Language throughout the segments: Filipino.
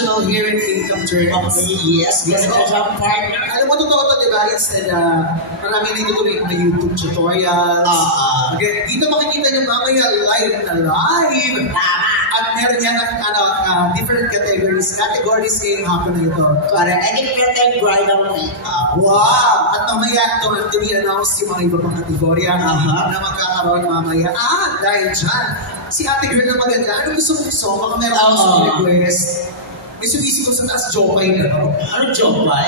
national hair and makeup trend. Okay, yes. Yes, partner. Alam mo, totoo to, diba? Instead, marami na ito rin mga YouTube tutorials. Okay, dito makikita nyo mamaya live na live. At meron yan different categories. Categories ngayong hapon na ito. Correct. I think pretend bridal makeup. Wow! At mamaya to be-announce yung mga iba pang kategorya na magkakaroon mamaya. Dahil dyan, si ate girl na maganda, ano gusto mong song? Baka meron kang gusto request. May sumisi ko sa taas, Jopay na. Ano Jopay?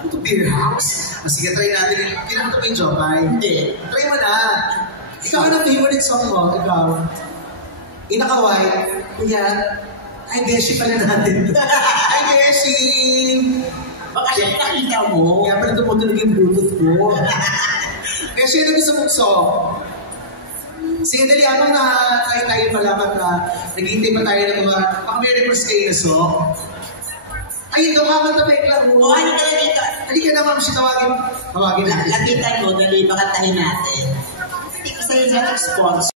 Ano to, Beer House? Sige, try natin. Kailangan ito may Jopay? Hindi. Try mo na. Ikaw na favorite song mo? Ikaw? Inaka-white? Kuya? Ay, Beshi pala natin. Ay, Beshi! Baka siya nakita mo. Kaya pala tumutunog yung Bluetooth ko. Beshi, ano gusto mong song? Sige, dali, habang tayo malaman na naghihintay pa tayo ng mga may request kayo na song. Ay, ikaw kakanta ba yung mo? Oo, halika na dito. Halika na, ma'am, siya tawagin. Tawagin na. Lapitan mo, dali, pakantahin natin. Hindi ko sa'yo natin sponsor.